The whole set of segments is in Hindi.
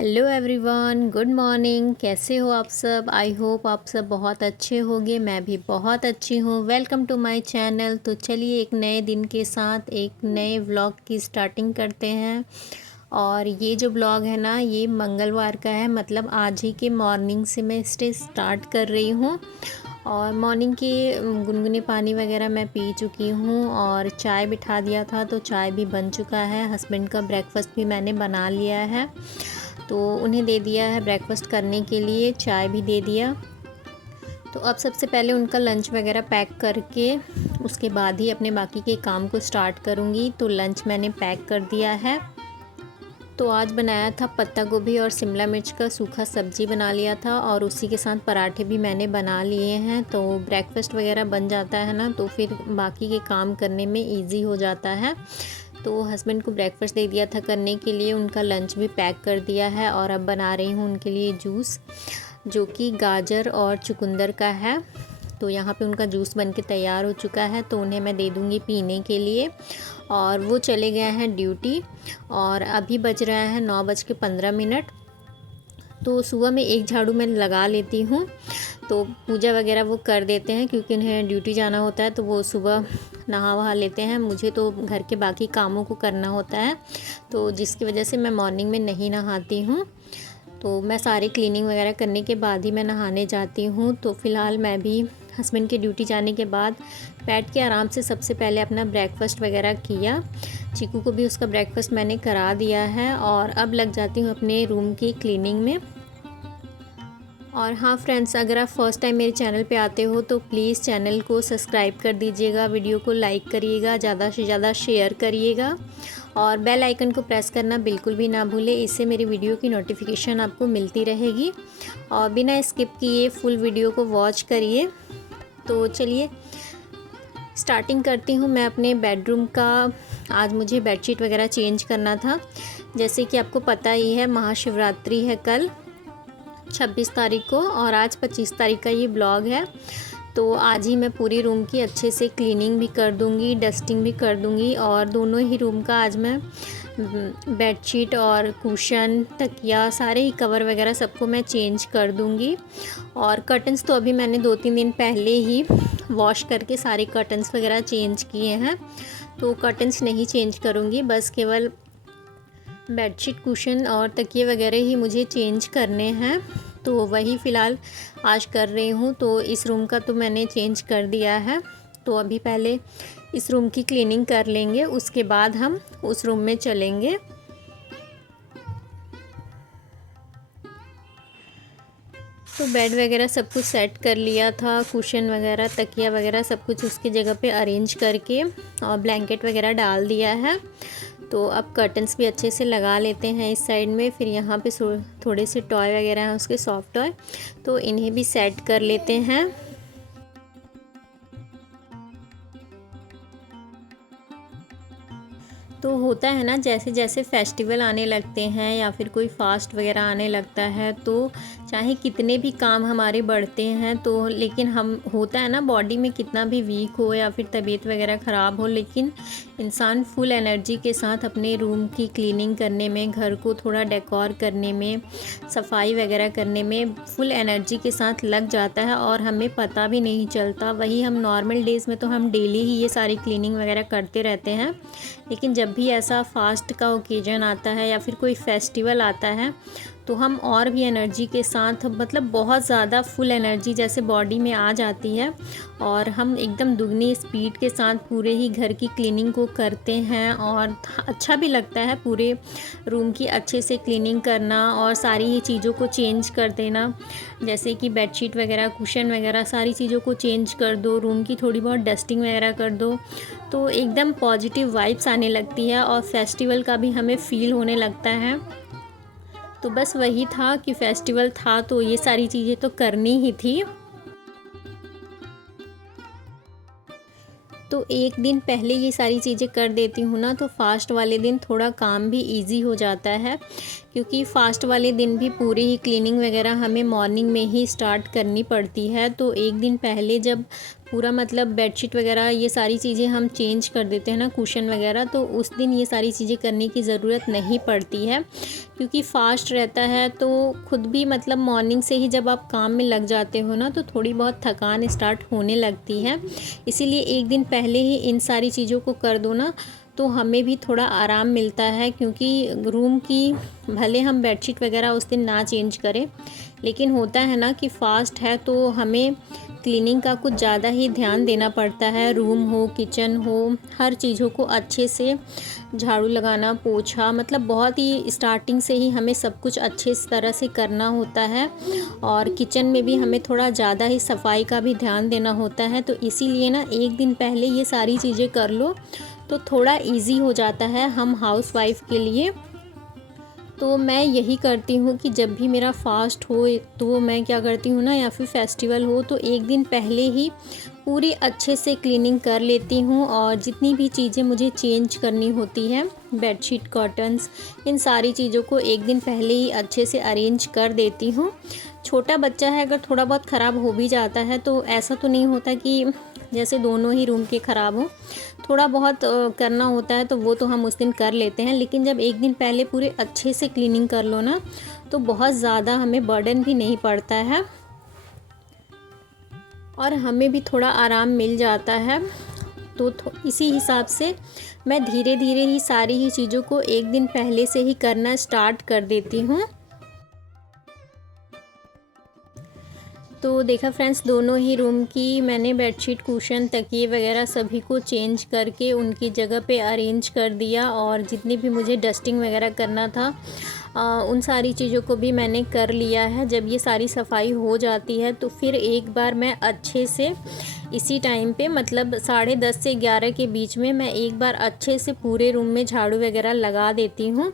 Hello everyone, good morning. कैसे हो आप सब? आई होप आप सब बहुत अच्छे होंगे। मैं भी बहुत अच्छी हूँ। Welcome to my channel. तो चलिए एक नए दिन के साथ एक नए व्लॉग की स्टार्टिंग करते हैं। और ये जो व्लॉग है ना, ये मंगलवार का है, मतलब आज ही के मॉर्निंग से मैं इसे स्टार्ट कर रही हूँ। और मॉर्निंग के गुनगुने पानी वगैरह मैं पी चुकी हूँ और चाय बिठा दिया था, तो चाय भी बन चुका है। हस्बैंड का ब्रेकफास्ट भी मैंने बना लिया है, तो उन्हें दे दिया है ब्रेकफास्ट करने के लिए, चाय भी दे दिया। तो अब सबसे पहले उनका लंच वगैरह पैक करके उसके बाद ही अपने बाकी के काम को स्टार्ट करूँगी। तो लंच मैंने पैक कर दिया है। तो आज बनाया था पत्ता गोभी और शिमला मिर्च का सूखा सब्जी बना लिया था, और उसी के साथ पराठे भी मैंने बना लिए हैं। तो ब्रेकफास्ट वगैरह बन जाता है ना, तो फिर बाकी के काम करने में इजी हो जाता है। तो हस्बैंड को ब्रेकफास्ट दे दिया था करने के लिए, उनका लंच भी पैक कर दिया है। और अब बना रही हूँ उनके लिए जूस, जो कि गाजर और चुकंदर का है। तो यहाँ पे उनका जूस बन के तैयार हो चुका है, तो उन्हें मैं दे दूँगी पीने के लिए। और वो चले गए हैं ड्यूटी, और अभी बज रहा है 9:15। तो सुबह में एक झाड़ू मैं लगा लेती हूँ, तो पूजा वगैरह वो कर देते हैं, क्योंकि उन्हें ड्यूटी जाना होता है। तो वो सुबह नहा वहा लेते हैं, मुझे तो घर के बाकी कामों को करना होता है, तो जिसकी वजह से मैं मॉर्निंग में नहीं नहाती हूँ। तो मैं सारी क्लीनिंग वगैरह करने के बाद ही मैं नहाने जाती हूँ। तो फ़िलहाल मैं भी हस्बैंड के ड्यूटी जाने के बाद बैठ के आराम से सबसे पहले अपना ब्रेकफास्ट वगैरह किया। चीकू को भी उसका ब्रेकफास्ट मैंने करा दिया है, और अब लग जाती हूँ अपने रूम की क्लीनिंग में। और हाँ फ्रेंड्स, अगर आप फर्स्ट टाइम मेरे चैनल पे आते हो तो प्लीज़ चैनल को सब्सक्राइब कर दीजिएगा, वीडियो को लाइक करिएगा, ज़्यादा से ज़्यादा शेयर करिएगा, और बेल आइकन को प्रेस करना बिल्कुल भी ना भूलें। इससे मेरी वीडियो की नोटिफिकेशन आपको मिलती रहेगी, और बिना स्किप किए फुल वीडियो को वॉच करिए। तो चलिए स्टार्टिंग करती हूँ मैं अपने बेडरूम का। आज मुझे बेडशीट वगैरह चेंज करना था। जैसे कि आपको पता ही है, महाशिवरात्रि है कल 26 तारीख को, और आज 25 तारीख का ये ब्लॉग है। तो आज ही मैं पूरी रूम की अच्छे से क्लीनिंग भी कर दूंगी, डस्टिंग भी कर दूंगी, और दोनों ही रूम का आज मैं बेडशीट और कुशन, तकिया, सारे ही कवर वगैरह सबको मैं चेंज कर दूंगी। और कर्टन्स तो अभी मैंने 2-3 दिन पहले ही वॉश करके सारे कर्टन्स वगैरह चेंज किए हैं, तो कर्टन्स नहीं चेंज करूँगी, बस केवल बेडशीट, कुशन और तकिए वगैरह ही मुझे चेंज करने हैं। तो वही फ़िलहाल आज कर रही हूँ। तो इस रूम का तो मैंने चेंज कर दिया है। तो अभी पहले इस रूम की क्लीनिंग कर लेंगे, उसके बाद हम उस रूम में चलेंगे। तो बेड वगैरह सब कुछ सेट कर लिया था, कुशन वगैरह, तकिया वगैरह सब कुछ उसकी जगह पे अरेंज करके, और ब्लैंकेट वगैरह डाल दिया है। तो अब कर्टन्स भी अच्छे से लगा लेते हैं इस साइड में। फिर यहाँ पे थोड़े से टॉय वगैरह हैं उसके, सॉफ्ट टॉय, तो इन्हें भी सेट कर लेते हैं। तो होता है ना, जैसे जैसे फेस्टिवल आने लगते हैं या फिर कोई फास्ट वगैरह आने लगता है, तो चाहे कितने भी काम हमारे बढ़ते हैं, तो लेकिन हम होता है ना, बॉडी में कितना भी वीक हो या फिर तबीयत वगैरह ख़राब हो, लेकिन इंसान फुल एनर्जी के साथ अपने रूम की क्लीनिंग करने में, घर को थोड़ा डेकोर करने में, सफाई वगैरह करने में फुल एनर्जी के साथ लग जाता है, और हमें पता भी नहीं चलता। वही हम नॉर्मल डेज़ में तो हम डेली ही ये सारी क्लीनिंग वगैरह करते रहते हैं, लेकिन जब भी ऐसा फास्ट का ओकेजन आता है या फिर कोई फेस्टिवल आता है, तो हम और भी एनर्जी के साथ, मतलब बहुत ज़्यादा फुल एनर्जी जैसे बॉडी में आ जाती है, और हम एकदम दुगनी स्पीड के साथ पूरे ही घर की क्लीनिंग को करते हैं। और अच्छा भी लगता है पूरे रूम की अच्छे से क्लीनिंग करना, और सारी ही चीज़ों को चेंज कर देना, जैसे कि बेडशीट वगैरह, कुशन वगैरह, सारी चीज़ों को चेंज कर दो, रूम की थोड़ी बहुत डस्टिंग वगैरह कर दो, तो एकदम पॉजिटिव वाइब्स आने लगती है, और फेस्टिवल का भी हमें फ़ील होने लगता है। तो बस वही था कि फेस्टिवल था, तो ये सारी चीज़ें तो करनी ही थी। तो एक दिन पहले ये सारी चीज़ें कर देती हूँ ना, तो फास्ट वाले दिन थोड़ा काम भी इजी हो जाता है, क्योंकि फास्ट वाले दिन भी पूरी ही क्लीनिंग वगैरह हमें मॉर्निंग में ही स्टार्ट करनी पड़ती है। तो एक दिन पहले जब पूरा मतलब बेडशीट वगैरह ये सारी चीज़ें हम चेंज कर देते हैं ना, कुशन वगैरह, तो उस दिन ये सारी चीज़ें करने की ज़रूरत नहीं पड़ती है, क्योंकि फास्ट रहता है। तो खुद भी मतलब मॉर्निंग से ही जब आप काम में लग जाते हो ना, तो थोड़ी बहुत थकान स्टार्ट होने लगती है। इसीलिए एक दिन पहले ही इन सारी चीज़ों को कर दो ना, तो हमें भी थोड़ा आराम मिलता है। क्योंकि रूम की भले हम बेडशीट वगैरह उस दिन ना चेंज करें, लेकिन होता है ना कि फ़ास्ट है तो हमें क्लीनिंग का कुछ ज़्यादा ही ध्यान देना पड़ता है। रूम हो, किचन हो, हर चीज़ों को अच्छे से झाड़ू लगाना, पोछा, मतलब बहुत ही स्टार्टिंग से ही हमें सब कुछ अच्छे तरह से करना होता है। और किचन में भी हमें थोड़ा ज़्यादा ही सफाई का भी ध्यान देना होता है। तो इसीलिए ना एक दिन पहले ये सारी चीज़ें कर लो तो थोड़ा इजी हो जाता है हम हाउसवाइफ़ के लिए। तो मैं यही करती हूँ कि जब भी मेरा फास्ट हो तो मैं क्या करती हूँ ना, या फिर फेस्टिवल हो, तो एक दिन पहले ही पूरी अच्छे से क्लीनिंग कर लेती हूँ। और जितनी भी चीज़ें मुझे चेंज करनी होती है, बेडशीट, कर्टन्स, इन सारी चीज़ों को एक दिन पहले ही अच्छे से अरेंज कर देती हूँ। छोटा बच्चा है, अगर थोड़ा बहुत ख़राब हो भी जाता है तो ऐसा तो नहीं होता कि जैसे दोनों ही रूम के ख़राब हो, थोड़ा बहुत करना होता है तो वो तो हम उस दिन कर लेते हैं। लेकिन जब एक दिन पहले पूरे अच्छे से क्लीनिंग कर लो ना, तो बहुत ज़्यादा हमें बर्डन भी नहीं पड़ता है और हमें भी थोड़ा आराम मिल जाता है। तो इसी हिसाब से मैं धीरे धीरे ही सारी ही चीज़ों को एक दिन पहले से ही करना स्टार्ट कर देती हूँ। तो देखा फ्रेंड्स, दोनों ही रूम की मैंने बेडशीट, कुशन, तकिए वगैरह सभी को चेंज करके उनकी जगह पे अरेंज कर दिया। और जितनी भी मुझे डस्टिंग वगैरह करना था उन सारी चीज़ों को भी मैंने कर लिया है। जब ये सारी सफाई हो जाती है तो फिर एक बार मैं अच्छे से इसी टाइम पे, मतलब 10:30 से 11 के बीच में, मैं एक बार अच्छे से पूरे रूम में झाड़ू वगैरह लगा देती हूँ।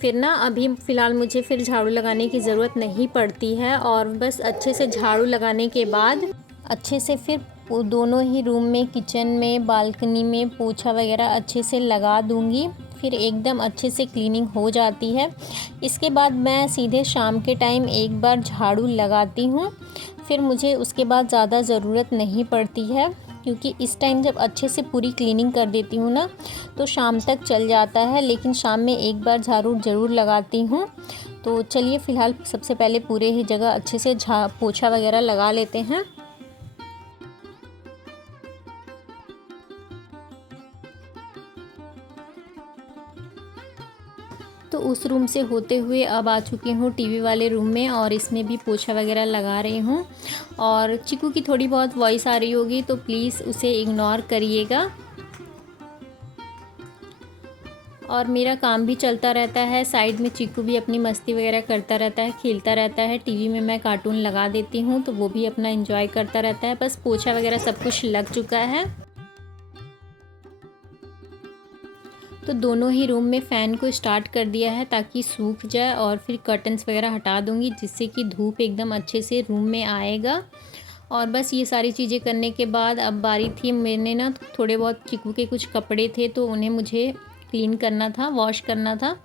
फिर ना अभी फ़िलहाल मुझे फिर झाड़ू लगाने की ज़रूरत नहीं पड़ती है। और बस अच्छे से झाड़ू लगाने के बाद अच्छे से फिर दोनों ही रूम में, किचन में, बालकनी में पोछा वगैरह अच्छे से लगा दूँगी। फिर एकदम अच्छे से क्लीनिंग हो जाती है। इसके बाद मैं सीधे शाम के टाइम एक बार झाड़ू लगाती हूँ। फिर मुझे उसके बाद ज़्यादा ज़रूरत नहीं पड़ती है, क्योंकि इस टाइम जब अच्छे से पूरी क्लीनिंग कर देती हूँ ना, तो शाम तक चल जाता है। लेकिन शाम में एक बार झाड़ू ज़रूर लगाती हूँ। तो चलिए फ़िलहाल सबसे पहले पूरे ही जगह अच्छे से पोछा वगैरह लगा लेते हैं। तो उस रूम से होते हुए अब आ चुकी हूँ टीवी वाले रूम में, और इसमें भी पोछा वगैरह लगा रही हूँ। और चिकू की थोड़ी बहुत वॉइस आ रही होगी तो प्लीज़ उसे इग्नोर करिएगा। और मेरा काम भी चलता रहता है, साइड में चिकू भी अपनी मस्ती वगैरह करता रहता है, खेलता रहता है। टीवी में मैं कार्टून लगा देती हूँ तो वो भी अपना एंजॉय करता रहता है। बस पोछा वगैरह सब कुछ लग चुका है। तो दोनों ही रूम में फ़ैन को स्टार्ट कर दिया है ताकि सूख जाए। और फिर कर्टन्स वगैरह हटा दूँगी, जिससे कि धूप एकदम अच्छे से रूम में आएगा। और बस ये सारी चीज़ें करने के बाद अब बारी थी, मैंने ना थोड़े बहुत चिकू के कुछ कपड़े थे तो उन्हें मुझे क्लीन करना था, वॉश करना था।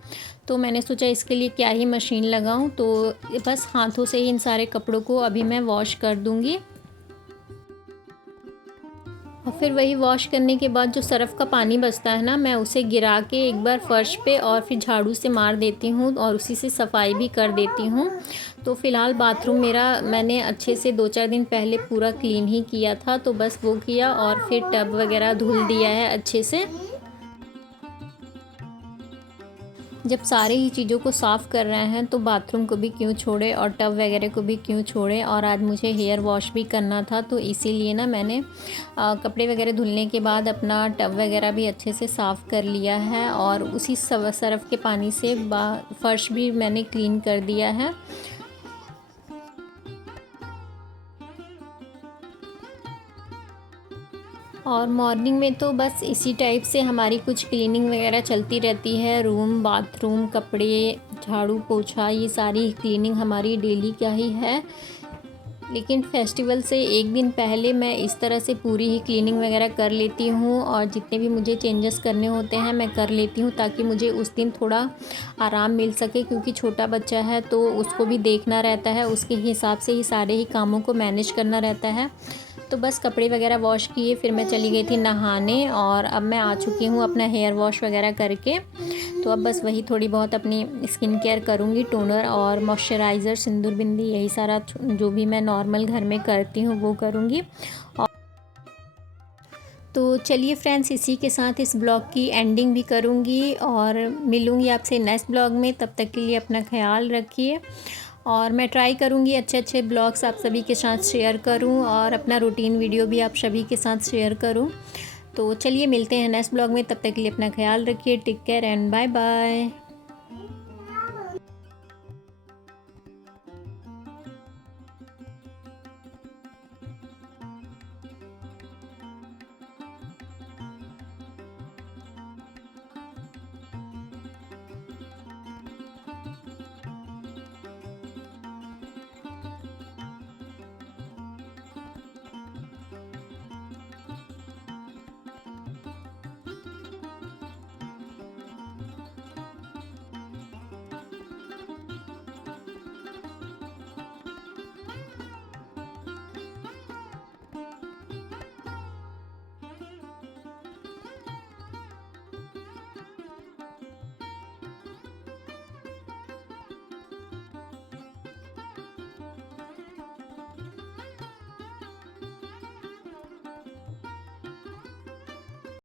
तो मैंने सोचा इसके लिए क्या ही मशीन लगाऊं, तो बस हाथों से ही इन सारे कपड़ों को अभी मैं वॉश कर दूंगी। और फिर वही वॉश करने के बाद जो सर्फ़ का पानी बचता है ना, मैं उसे गिरा के एक बार फ़र्श पे और फिर झाड़ू से मार देती हूँ और उसी से सफाई भी कर देती हूँ। तो फ़िलहाल बाथरूम मेरा मैंने अच्छे से 2-4 दिन पहले पूरा क्लीन ही किया था, तो बस वो किया और फिर टब वगैरह धुल दिया है अच्छे से। जब सारे ही चीज़ों को साफ़ कर रहे हैं तो बाथरूम को भी क्यों छोड़े और टब वगैरह को भी क्यों छोड़े। और आज मुझे हेयर वॉश भी करना था, तो इसीलिए ना मैंने कपड़े वगैरह धुलने के बाद अपना टब वगैरह भी अच्छे से साफ़ कर लिया है। और उसी सर्फ़ के पानी से फ़र्श भी मैंने क्लीन कर दिया है। और मॉर्निंग में तो बस इसी टाइप से हमारी कुछ क्लीनिंग वगैरह चलती रहती है। रूम, बाथरूम, कपड़े, झाड़ू, पोछा, ये सारी क्लीनिंग हमारी डेली का ही है। लेकिन फेस्टिवल से एक दिन पहले मैं इस तरह से पूरी ही क्लीनिंग वगैरह कर लेती हूँ और जितने भी मुझे चेंजेस करने होते हैं मैं कर लेती हूँ, ताकि मुझे उस दिन थोड़ा आराम मिल सके। क्योंकि छोटा बच्चा है तो उसको भी देखना रहता है, उसके हिसाब से ही सारे ही कामों को मैनेज करना रहता है। तो बस कपड़े वगैरह वॉश किए, फिर मैं चली गई थी नहाने और अब मैं आ चुकी हूँ अपना हेयर वॉश वगैरह करके। तो अब बस वही थोड़ी बहुत अपनी स्किन केयर करूँगी, टोनर और मॉइस्चराइज़र, सिंदूर बिंदी, यही सारा जो भी मैं नॉर्मल घर में करती हूँ वो करूँगी। तो चलिए फ्रेंड्स, इसी के साथ इस ब्लॉग की एंडिंग भी करूँगी और मिलूँगी आपसे नेक्स्ट ब्लॉग में। तब तक के लिए अपना ख्याल रखिए और मैं ट्राई करूँगी अच्छे अच्छे ब्लॉग्स आप सभी के साथ शेयर करूँ और अपना रूटीन वीडियो भी आप सभी के साथ शेयर करूँ। तो चलिए मिलते हैं नेक्स्ट ब्लॉग में, तब तक के लिए अपना ख्याल रखिए। Take care and bye bye.